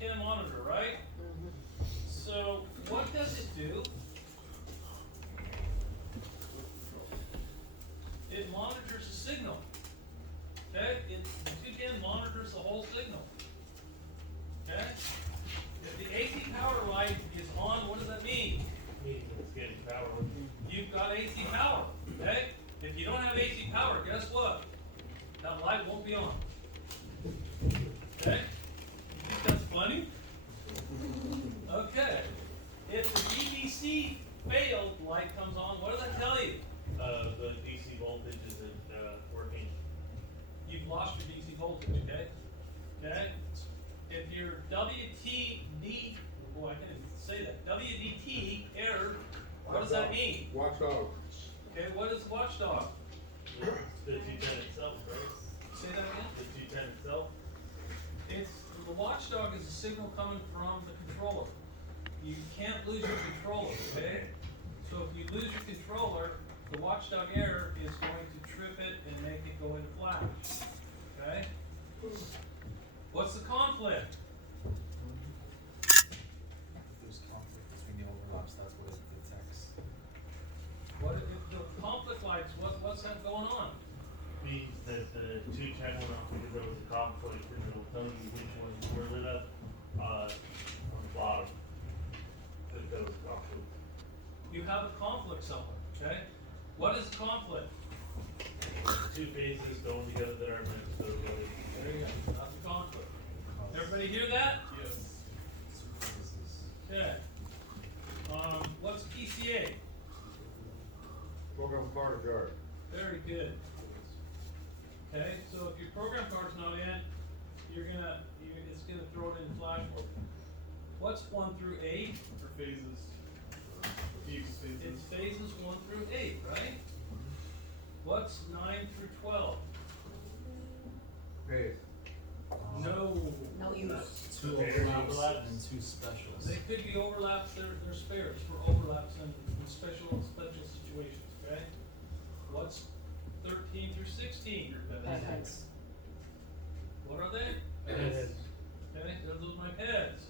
210 monitor, right? So what does it do? It monitors the signal. Okay? The 210 monitors the whole signal. Okay? If the AC power light is on, what does that mean? Means it's getting power. You've got AC power. Okay? If you don't have AC power, guess what? That light won't be on. Okay? You think that's funny? Okay. If the DVC failed, light comes on, what does that tell you? The DC voltage isn't working. You've lost your DC voltage, okay? Okay? If your WTD, boy, I can't even say that, WDT error, what does that mean? Watchdog. Okay, what is watchdog? The 210 itself, right? Say that again? The 210 itself. It's, the watchdog is a signal coming from the controller. You can't lose your controller, okay? So if you lose your controller, the watchdog error is going to trip it and make it go into flash, okay? What's the conflict? There's conflict between the overlaps, that's what it detects. What if the conflict lights, what's that going on? Means that the 210 went off because there was a conflict, and it'll tell you which ones were lit up on the bottom. That there was a conflict. You have a conflict somewhere, okay? What is conflict? Two phases going together that aren't meant to go together. There you go, that's a conflict. Everybody hear that? Yes. Okay. What's PCA? Program card guard. Very good. Okay, so if your program card's not in, it's gonna throw it in flash mode. What's 1 through 8? For phases. It's phases 1 through 8, right? What's 9 through 12? Phase. No. No use. Two Okay, overlaps and two specials. They could be overlaps, they're spares for overlaps in special situations, okay? What's 13 through 16? Heads. What are they? Heads. Okay, those are my PEDs.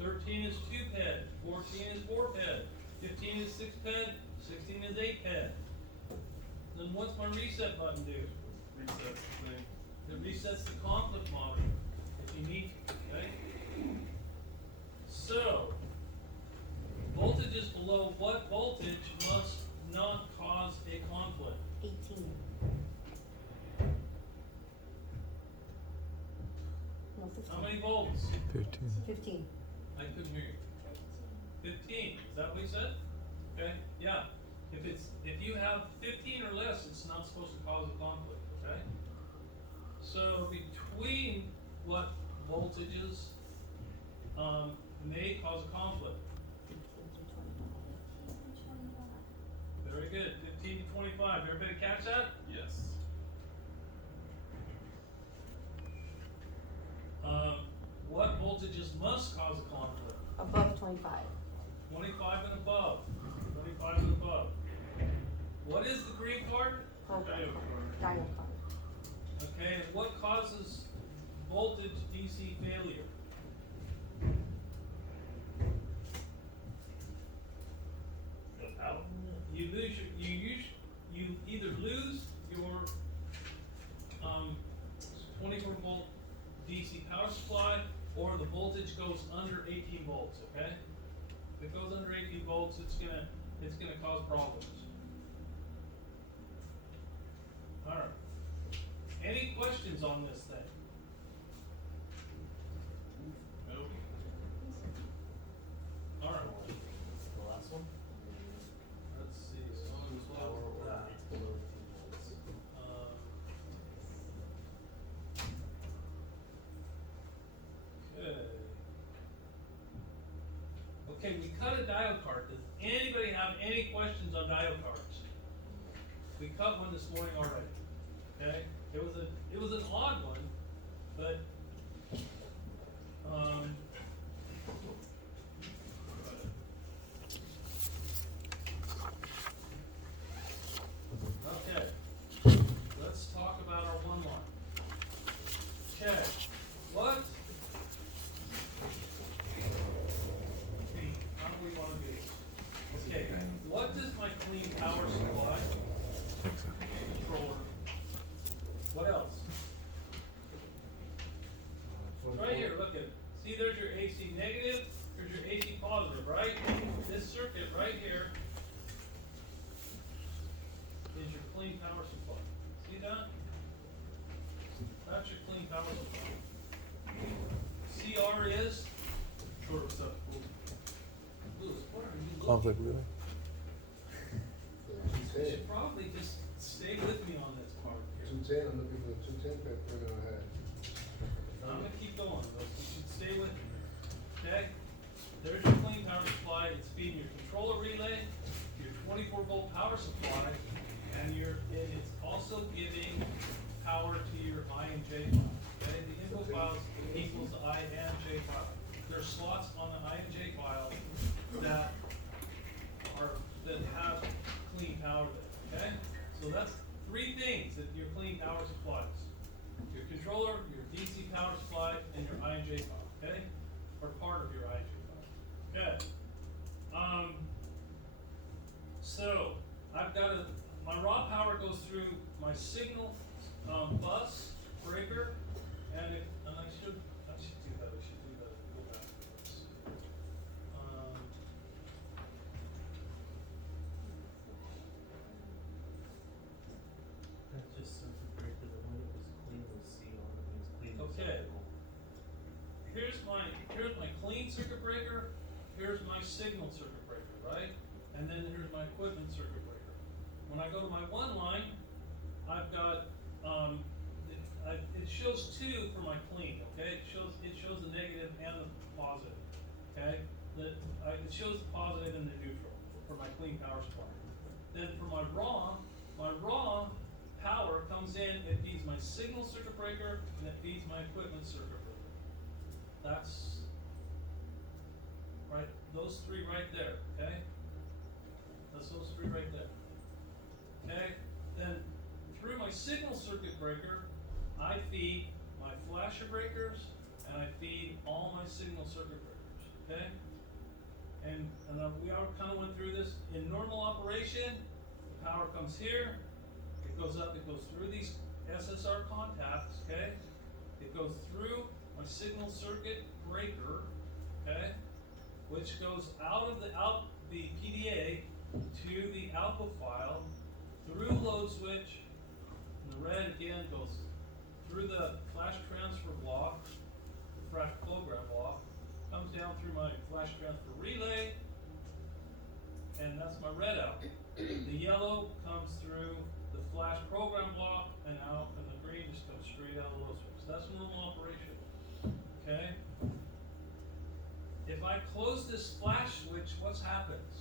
13 is 2 PED, 14 is 4 PED, 15 is 6 PED, 16 is 8 PED. Then what's my reset button do? Reset thing. It resets the conflict monitor if you need to, okay? So, voltages below what voltage must not cause a conflict? 18. No, 15. How many volts? 15. I couldn't hear you. 15, is that what you said? Okay, yeah. If you have 15 or less, it's not supposed to cause a conflict, okay? So between what voltages may cause a conflict? 15 to 25. Very good, 15 to 25. Everybody catch that? Yes. What voltages must cause a conflict? Above 25. 25 and above. 25 and above. What is the green card? Program. Diode Diode card. card. Okay, and what causes voltage DC failure? The power. You either lose your 24 volt DC power supply, or the voltage goes under 18 volts. Okay, if it goes under 18 volts, it's gonna cause problems. All right. Any questions on this thing? Nope. All right. The last one? Let's see. So Power or that. it's below 18 volts. Okay. Okay, we cut a diode card. Does anybody have any questions on diode cards? We cut one this morning already. Okay? It was an odd one, but okay. Let's talk about our one line. Okay. What right here is your clean power supply. See that? That's your clean power supply. CR is, Short receptacle. Louis, what are you looking? Conflict relay. You should probably just stay with me on this part here. 210, I'm looking for the 210 that we're gonna have. I'm gonna keep going, but you should stay with me here, okay? There's your clean power supply, it's feeding your controller relay, your 24-volt power supply, and it's also giving power to your I and J file, okay? The info files equals the I and J file. There's slots on the I and J file that have clean power there, okay? So that's three things that your clean power supplies. Your controller, your DC power supply, and your I and J file, okay? Or part of your I and J file. Okay. So I've got my raw power goes through my signal bus breaker, and I should do that. I should do that. Go backwards. That's just circuit breaker, the one that was clean was CR, it was clean Okay. receptacle. Here's my clean circuit breaker, here's my signal circuit breaker, right? And then here's my equipment circuit breaker. When I go to my one line, I've got, it shows two for my clean, okay? It shows the negative and the positive, okay? It shows the positive and the neutral for my clean power supply. Then for my raw power comes in, it feeds my signal circuit breaker, and it feeds my equipment circuit breaker. That's right, those three right there, okay? That's those three right there. Okay? Then through my signal circuit breaker, I feed my flasher breakers and I feed all my signal circuit breakers. Okay? And we kind of went through this. In normal operation, the power comes here, it goes up, it goes through these SSR contacts, okay? It goes through my signal circuit breaker, okay? Which goes out of the PDA to the output file, through load switch, and the red again goes through the flash transfer block, flash program block, comes down through my flash transfer relay, and that's my red out. The yellow comes through the flash program block and out, and the green just comes straight out of the load switch. So that's normal operation, okay? If I close this flash switch, what happens?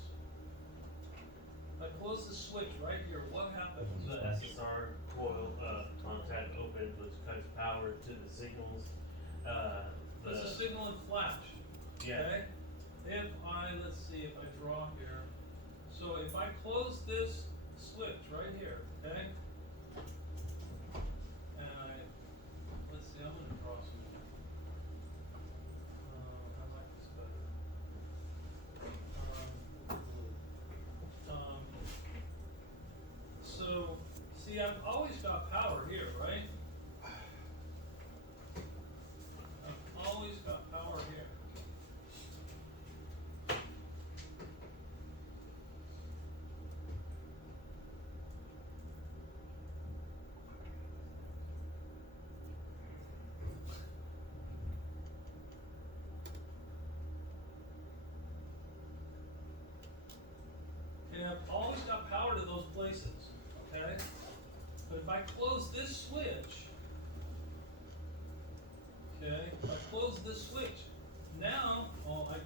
If I close the switch right here, what happens? The SSR coil, contact opens, which cuts power to the signals, That's a signal in flash. Yeah. Okay? Let's see if I draw here. So if I close this switch right here, okay? And let's see, I'm gonna draw some. I like this better. So, see, I've always got power here, right? I've always got power here. Okay, I've always got power to those places, okay? But if I close this switch, okay, if I close this switch, now, I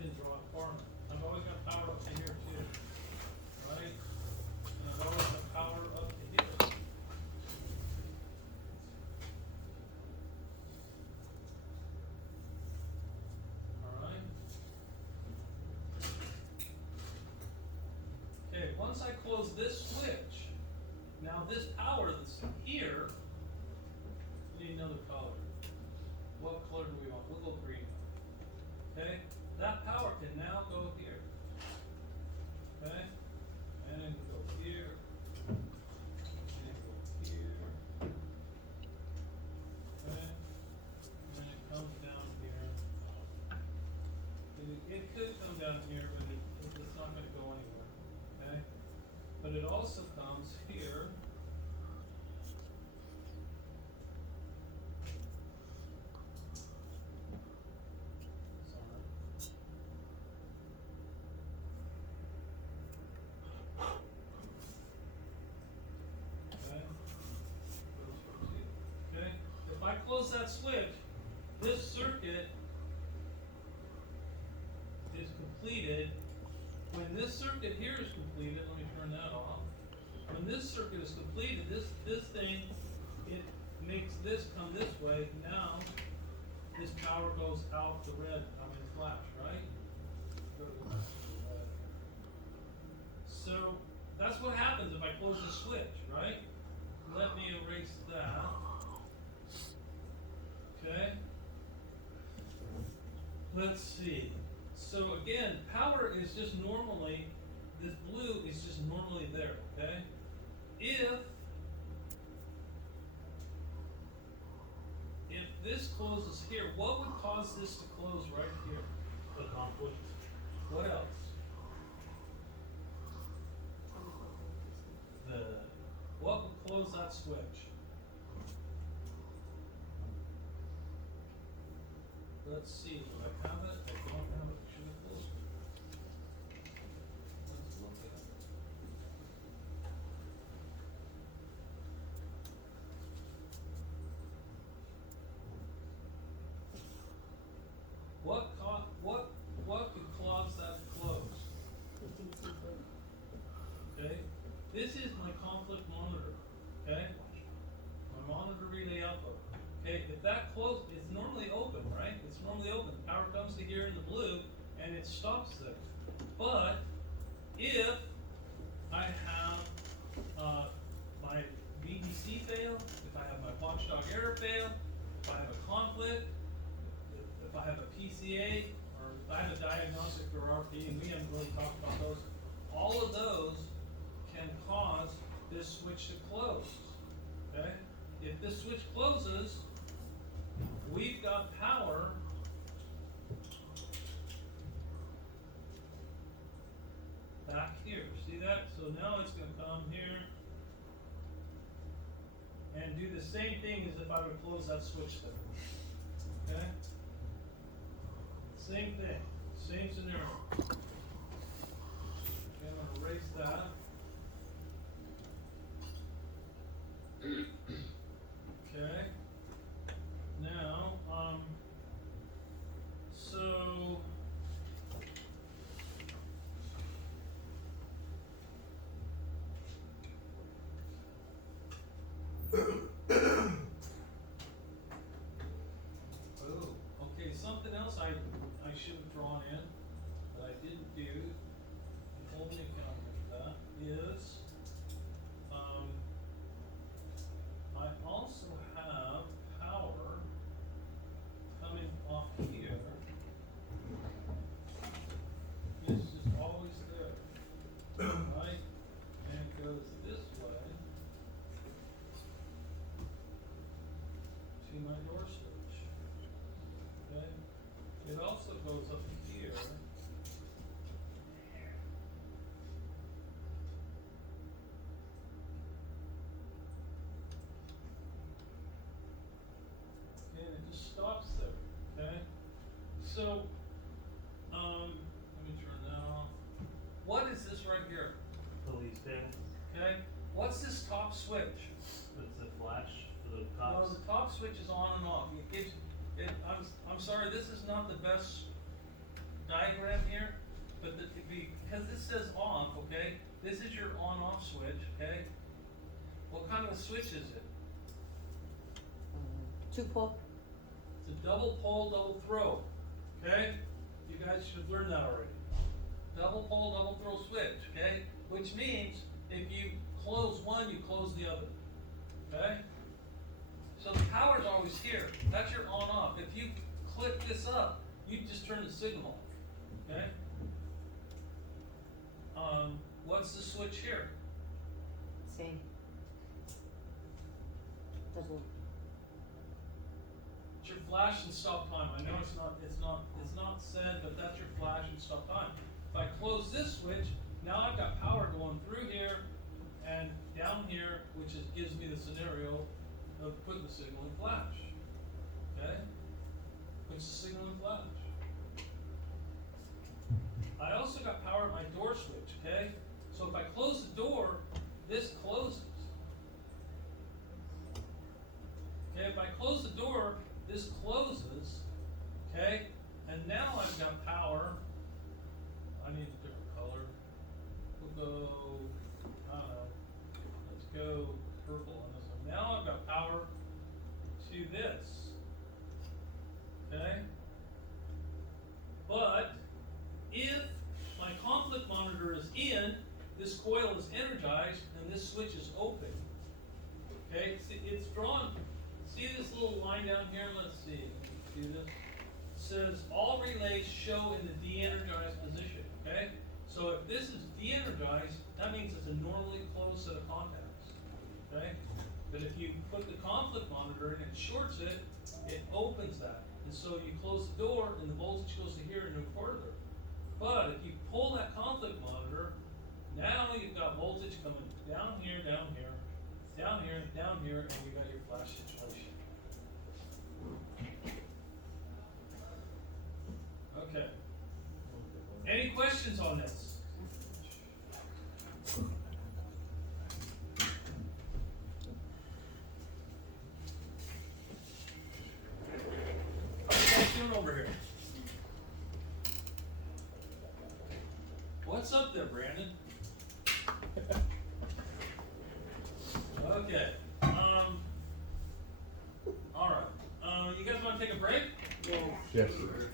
didn't draw it far enough. I've always got power up to here too, right? And I've always got power up to here. Alright? Okay, once I close this switch, now this power that's here, we need another color. What color do we want? We'll go green. Okay? That power can now go here. Okay? And then go here. And go here. Okay? And then it comes down here. It could come down here, but it's not gonna go also comes here. Sorry. Okay. Okay, if I close that switch, this circuit is completed. When this circuit here is completed, let me turn that off. When this circuit is completed, this thing, it makes this come this way. Now, this power goes out the red, flash, right? So, that's what happens if I close the switch, right? Let me erase that. Okay? Let's see. So again, power is just normally, this blue is just normally there, okay? If this closes here, what would cause this to close right here? A conflict. What else? What would close that switch? Let's see, do I have it? I don't have it, should have closed it. Let's look at it. What could cause that to close? 15 C3. Okay, this is my conflict monitor, okay? My monitor relay output. Okay, if that close, it's normally open, right? It's normally open. Power comes to here in the blue and it stops there. But if I have my VDC fail, if I have my watchdog error fail, if I have a conflict, if I have a PCA, or if I have a diagnostic or RP, and we haven't really talked about those, all of those can cause this switch to close, okay? If this switch closes, we've got power back here, see that? So now it's gonna come here and do the same thing as if I would close that switch there, okay? Same thing, same scenario. Okay, I'm gonna erase that. Okay, now, so oh, okay, something else I should have drawn in that I didn't do, and hold me accountable for that, is, I also have power coming off here. It's just always there, right? And it goes this way to my door switch, okay? It also goes up here. And it just stops there, okay? So, let me turn that off. What is this right here, Police van. okay? What's this top switch? It's a flash for the No, cops. the top switch is on and off. I'm sorry, this is not the best diagram here, but because this says off, okay? This is your on-off switch, okay? What kind of a switch is it? 2-pole. It's a double pole, double throw, okay? You guys should have learned that already. Double pole, double throw switch, okay? Which means if you close one, you close the other, okay? So the power's always here. That's your on-off. If you click this up, you just turn the signal off, okay? What's the switch here? Same. Double. It's your flash and stop time. I know it's not said, but that's your flash and stop time. If I close this switch, now I've got power going through here, power at my door switch, okay? So if I close the door, this closes. Okay, if I close the door, this closes, okay? And now I've got power. I need a different color. We'll go, I don't know, let's go purple on this one. Now I've got power to this, okay? But if my conflict monitor is in, this coil is energized, and this switch is open. Okay, see, it's drawn. See this little line down here? Let's see. See this? It says all relays show in the de-energized position. Okay, so if this is de-energized, that means it's a normally closed set of contacts. Okay, but if you put the conflict monitor in and shorts it, it opens that. And so you close the door and the voltage goes to here and no further. But if you pull that conflict monitor, now you've got voltage coming down here, down here, down here, down here, and you got your flash situation. Okay. Any questions on this? How you guys doing over here? What's up there, Brandon? Okay, alright, you guys wanna take a break? Yes. Yes, sir.